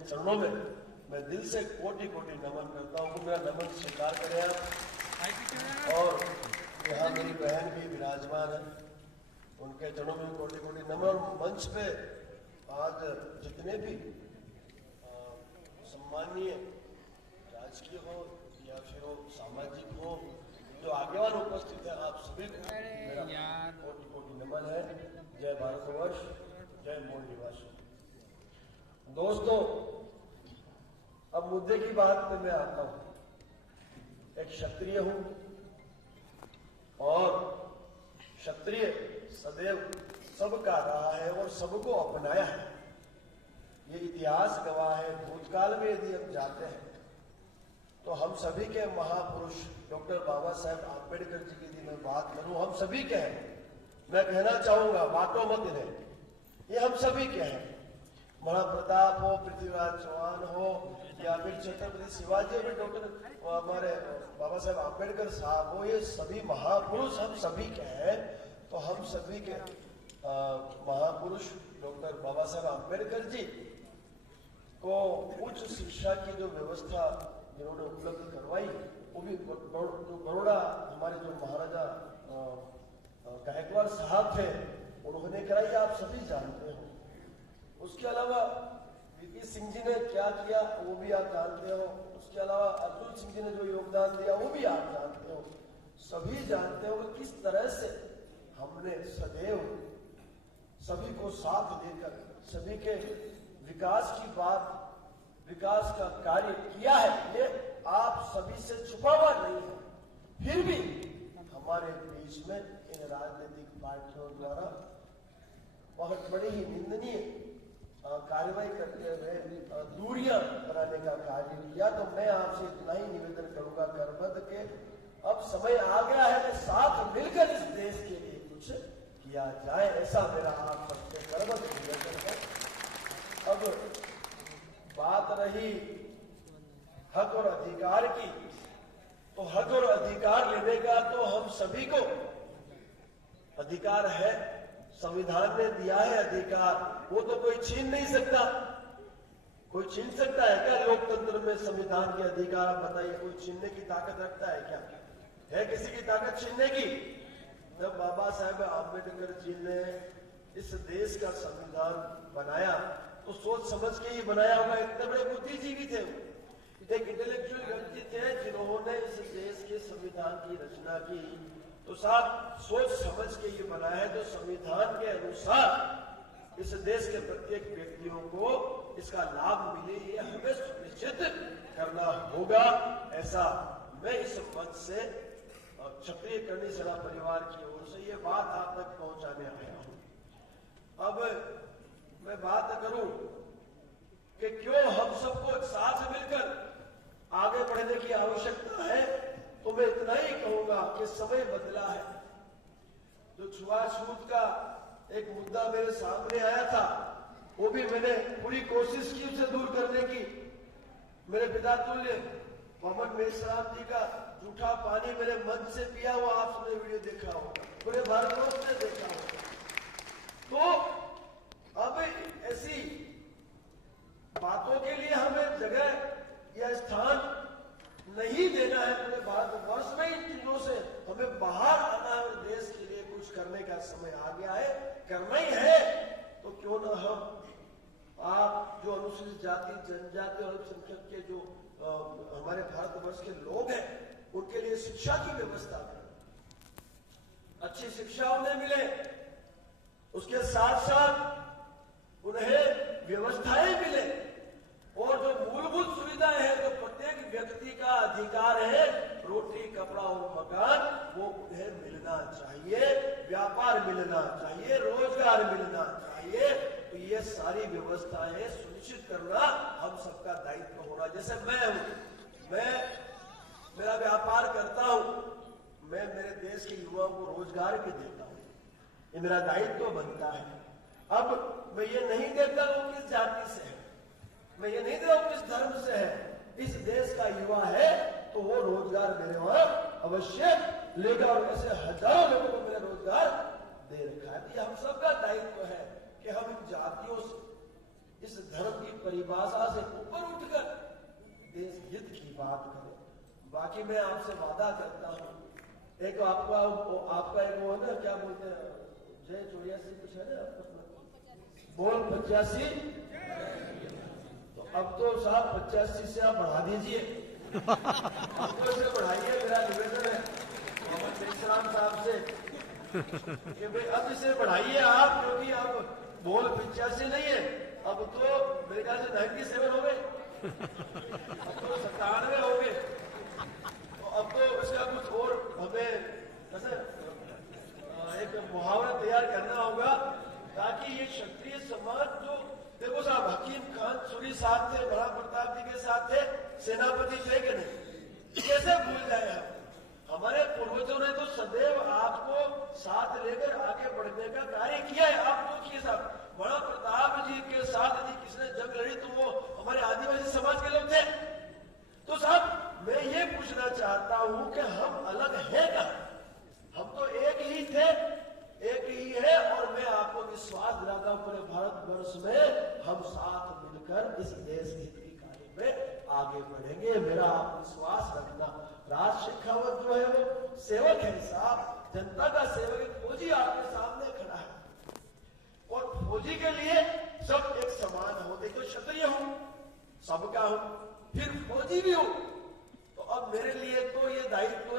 के चरणों में मैं दिल से कोटि कोटि नमन करता हूँ। मेरा नमन स्वीकार करें आप। और यहाँ मेरी बहन भी विराजमान है, उनके चरणों में कोटि कोटि नमन। मंच पे आज जितने भी सम्मानीय राजकीय हो या फिर वो सामाजिक हो, जो आगेवान उपस्थित है, आप सभी को मेरा कोटि कोटि नमन है। जय भारतवर्ष, जय मूल निवासी। दोस्तों, अब मुद्दे की बात पे मैं आता हूं। एक क्षत्रिय हूं और क्षत्रिय सदैव सबका रहा है और सबको अपनाया है। ये इतिहास गवाह है। भूतकाल में यदि हम जाते हैं तो हम सभी के महापुरुष डॉक्टर बाबा साहेब आम्बेडकर जी की यदि मैं बात करूं, हम सभी के हैं। मैं कहना चाहूंगा, बातों मत इन्हें, ये हम सभी के हैं। महाराणा प्रताप हो, पृथ्वीराज चौहान हो या फिर छत्रपति शिवाजी हो, डॉक्टर हमारे बाबा साहेब आम्बेडकर साहब हो, ये सभी महापुरुष हम सभी के हैं। तो हम सभी के महापुरुष डॉक्टर बाबा साहेब आम्बेडकर जी को उच्च शिक्षा की जो व्यवस्था जिन्होंने उपलब्ध करवाई, वो भी बड़ौदा हमारे जो महाराजा गायकवाड़ साहब थे उन्होंने कराई, आप सभी जानते हो। उसके अलावा वीपी सिंह जी ने क्या किया वो भी आप जानते हो। उसके अलावा अतुल सिंह जी ने जो योगदान दिया वो भी आप जानते हो। सभी जानते हो कि किस तरह से हमने सदैव सभी को साथ देकर सभी के विकास की बात, विकास का कार्य किया है। ये आप सभी से छुपा हुआ नहीं है। फिर भी हमारे बीच में इन राजनीतिक पार्टियों द्वारा बहुत बड़ी ही निंदनीय कार्रवाई करते हुए दूरियां बनाने का कार्य किया। तो मैं आपसे इतना ही निवेदन करूंगा करबद्ध के अब समय आ गया है कि साथ मिलकर इस देश के लिए कुछ किया जाए, ऐसा मेरा आप सबसे करबद्ध निवेदन है। अब बात रही हक और अधिकार की, तो हक और अधिकार लेने का तो हम सभी को अधिकार है। संविधान ने दिया है अधिकार, वो तो कोई छीन नहीं सकता। कोई छीन सकता है क्या लोकतंत्र में संविधान के अधिकार? आप बताइए, कोई छीनने की ताकत रखता है क्या? है किसी की ताकत छीनने की? जब बाबा साहेब आम्बेडकर जी ने इस देश का संविधान बनाया तो सोच समझ के ही बनाया होगा। इतने बड़े बुद्धिजीवी थे, एक इंटेलेक्चुअल व्यक्ति थे जिन्होंने इस देश के संविधान की रचना की। तो साहब सोच समझ के ये बनाया है तो संविधान के अनुसार इस देश के प्रत्येक व्यक्तियों को इसका लाभ मिले, ये हमें सुनिश्चित करना होगा। ऐसा मैं इस मंच से क्षत्रिय करणी सेना परिवार की ओर से ये बात आप तक पहुंचाने आया हूं। अब मैं बात करूं कि क्यों हम सबको साथ मिलकर आगे बढ़ने की आवश्यकता है, तो मैं इतना ही कहूंगा कि समय बदला है। जो छुआछूत का एक मुद्दा मेरे सामने आया था, वो भी मैंने पूरी कोशिश की उसे दूर करने की। मेरे पिता तुल्य मोहम्मद मेश्राम जी का जूठा पानी मेरे मंच से पिया हुआ आप सबने वीडियो देखा होगा, पूरे भारतवर्ष ने देखा होगा। तो अब ऐसी बातों के लिए हमें जगह या स्थान नहीं देना है। पूरे भारतवर्ष में इन चीजों से हमें बाहर आना है और देश के लिए कुछ करने का समय आ गया है, करना ही है। तो क्यों ना हम आप जो अनुसूचित जाति, जनजाति और अल्पसंख्यक के जो हमारे भारतवर्ष के लोग हैं उनके लिए शिक्षा की व्यवस्था करें, अच्छी शिक्षा उन्हें मिले, उसके साथ साथ उन्हें व्यवस्थाएं मिले और जो मूलभूत सुविधाएं हैं, जो प्रत्येक व्यक्ति का अधिकार है, रोटी, कपड़ा और मकान, वो उन्हें मिलना चाहिए, व्यापार मिलना चाहिए, रोजगार मिलना चाहिए। तो ये सारी व्यवस्थाएं सुनिश्चित करना हम सबका दायित्व होना। जैसे मैं मेरा व्यापार करता हूं, मैं मेरे देश के युवाओं को रोजगार भी देता हूं, ये मेरा दायित्व बनता है। अब मैं ये नहीं देखता वो किस जाति से है, मैं ये नहीं देखता किस धर्म से है। इस देश का युवा है तो वो रोजगार मेरे वहां अवश्य लेगा और ऐसे हजारों लोगों को मैंने रोजगार दे रखा है। ये हम सबका दायित्व है कि हम इन जातियों से इस धर्म की परिभाषा से ऊपर उठकर देश हित की बात करें। बाकी मैं आपसे वादा करता हूं, एक आपका एक वो है ना, क्या बोलते हैं, जय 84 कुछ है ना, बोल 85, तो अब तो साहब 85 से आप बढ़ा दीजिए, अब तो इसे बढ़ाइए, मेरा निवेदन है मोहम्मद बेशराम साहब से कि भाई अब इसे बढ़ाइए आप, क्योंकि अब बोल 85 नहीं है, अब तो मेरे ख्याल से 97 हो गए, अब तो 97 हो गए, तो अब तो इसका कुछ और हमें जैसे एक मुहावरा तैयार करना होगा, ताकि ये क्षत्रिय समाज जो, देखो साहब हकीम खान सूरी साथ थे, बड़ा प्रताप जी के साथ थे, सेनापति थे कि नहीं, कैसे भूल जाए हम? हमारे पूर्वजों ने तो सदैव आपको साथ लेकर आगे बढ़ने का कार्य किया है। आप सोचिए साहब, बड़ा प्रताप जी के साथ यदि किसने जंग लड़ी तो वो हमारे आदिवासी समाज के लोग थे। तो साहब मैं ये पूछना चाहता हूं कि हम अलग हैं क्या? हम तो एक ही थे, एक ही है, और मैं आपको विश्वास दिलाता हूं पूरे भारतवर्ष में हम साथ मिलकर इस देश हित की कार्य में आगे बढ़ेंगे, मेरा आप विश्वास रखना। राज शेखावत जो है वो सेवक है साहब, जनता का सेवक है। फौजी आपके सामने खड़ा है और फौजी के लिए सब एक समान होते, तो क्षत्रिय हूं, सबका हूं, फिर फौजी भी हूं, तो अब मेरे लिए तो ये दायित्व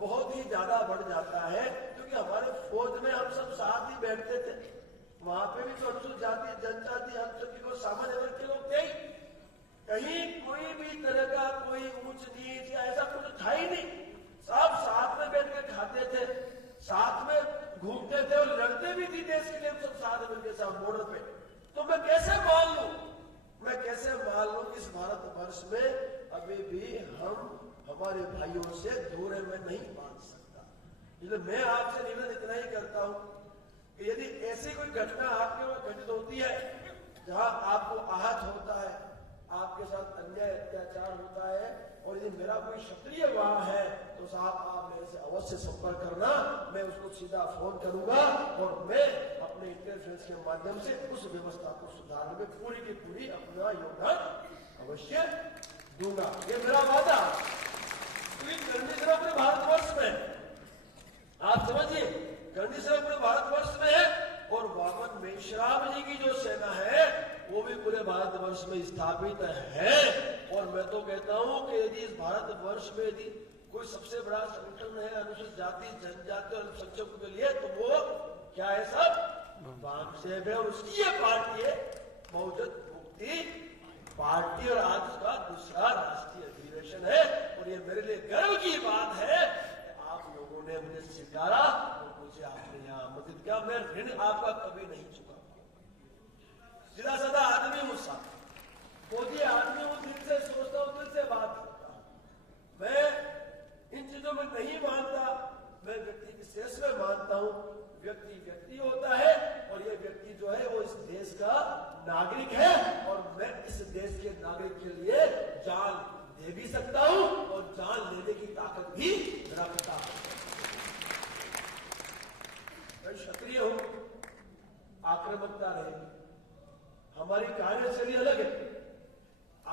बहुत ही ज्यादा बढ़ जाता है, क्योंकि हमारे फौज में हम सब साथ ही बैठते थे, वहां पे भी तो अनुसूचित जाति जनजाति अल्पसंख्यक और सामान्य वर्ग के लोग थे, कहीं कोई भी तरह का कोई ऊंच नीच या ऐसा कुछ था ही नहीं, सब साथ में बैठ के खाते थे, साथ में घूमते थे और लड़ते भी थी देश के लिए, सब साथ मिलकर साथ बॉर्डर पे। तो मैं कैसे मान लूं कि इस भारतवर्ष में अभी भी हम हमारे भाइयों से दूर है, मैं नहीं मान सकता। इसलिए मैं आपसे निवेदन इतना ही करता हूं कि यदि ऐसी कोई घटना आपके वहां घटित होती है जहां आपको आहत होता है, आपके साथ अन्याय अत्याचार होता है, और यदि मेरा कोई क्षत्रिय वहां है तो साहब आप मेरे से अवश्य संपर्क करना, मैं उसको सीधा फोन करूंगा और मैं अपने इंटरफेरेंस के माध्यम से उस व्यवस्था को सुधारने में पूरी की पूरी अपना योगदान अवश्य दूंगा, ये मेरा वादा। कंडीशन अपने भारतवर्ष में, आप समझिए, कंडीशन अपने भारतवर्ष में है, और वामन मेश्राम जी की जो सेना है वो भी पूरे भारतवर्ष में स्थापित है। और मैं तो कहता हूं कि यदि इस भारतवर्ष में यदि कोई सबसे बड़ा संगठन है अनुसूचित जाति जनजाति और अल्पसंख्यकों के लिए, तो वो क्या है सब वामसेब है, और उसकी ये पार्टी है बहुजन मुक्ति पार्टी, और आज उसका दूसरा राष्ट्रीय अधिवेशन है, और ये मेरे लिए गर्व की बात है कि आप लोगों ने मुझे स्वीकारा और मुझे आपने यहाँ आमंत्रित किया। मैं ऋण आपका कभी नहीं चुका, सीधा साधा आदमी हूं साहब, फौजी आदमी हूं, दिल से सोचता हूं, दिल से बात करता हूं, मैं इन चीजों में नहीं मानता, मैं व्यक्ति विशेष में मानता हूं। व्यक्ति व्यक्ति होता है, और ये व्यक्ति जो है वो इस देश का नागरिक है, और मैं इस देश के नागरिक के लिए जान दे भी सकता हूं और जान लेने की ताकत भी रखता हूं। मैं क्षत्रिय हूं, आक्रामकता रहेगी, हमारी कार्यशैली अलग है।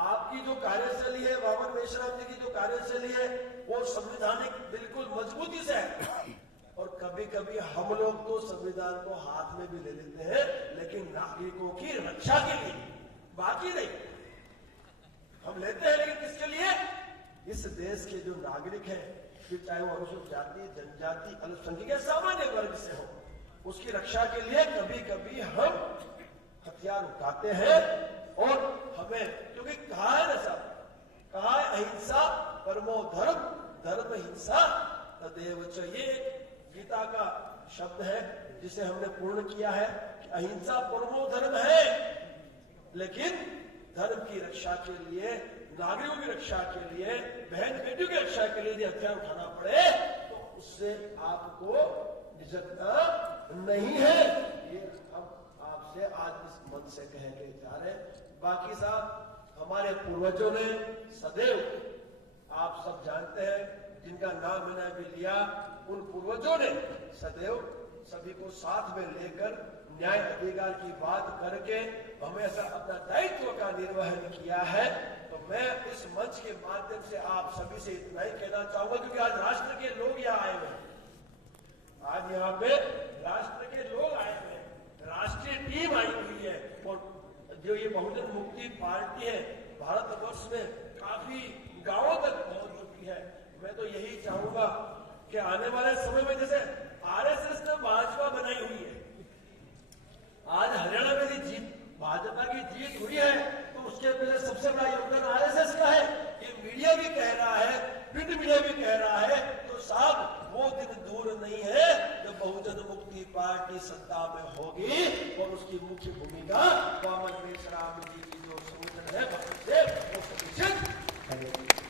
आपकी जो कार्यशैली है, वामन मेश्राम जी की जो कार्यशैली है, वो संवैधानिक बिल्कुल मजबूती से है, और कभी कभी हम लोग तो संविधान को हाथ में भी ले लेते हैं, लेकिन नागरिकों की रक्षा के लिए, बाकी नहीं। हम लेते हैं लेकिन किसके लिए? इस देश के जो नागरिक हैं, फिर चाहे वो अनुसूचित जाति जनजाति अल्पसंख्यक या सामान्य वर्ग से हो, उसकी रक्षा के लिए कभी कभी हम हथियार उठाते हैं। और हमें, क्योंकि कहा है ना साहब, कहा है अहिंसा परमो धर्म, धर्म हिंसा तदेव च, ये गीता का शब्द है जिसे हमने पूर्ण किया है कि अहिंसा परमो धर्म है, लेकिन धर्म की रक्षा के लिए, नागरिकों की रक्षा के लिए, बहन बेटियों की रक्षा के लिए यदि हथियार उठाना पड़े तो उससे आपको झिझकना नहीं है। ये हम आपसे आज इस मन से कह के जा रहे हैं। बाकी साहब, हमारे पूर्वजों ने सदैव, आप सब जानते हैं, जिनका नाम मैंने अभी लिया, उन पूर्वजों ने सदैव सभी को साथ में लेकर न्याय अधिकार की बात करके हमेशा अपना दायित्व का निर्वहन किया है। तो मैं इस मंच के माध्यम से आप सभी से इतना ही कहना चाहूंगा, क्योंकि आज राष्ट्र के लोग यहाँ आए हुए हैं, आज यहाँ पे राष्ट्र के लोग आए हुए हैं, राष्ट्रीय टीम आई हुई है, और जो ये बहुजन मुक्ति पार्टी है भारतवर्ष में काफी गांवों तक पहुंच चुकी है। मैं तो यही चाहूंगा कि आने वाले समय में जैसे आरएसएस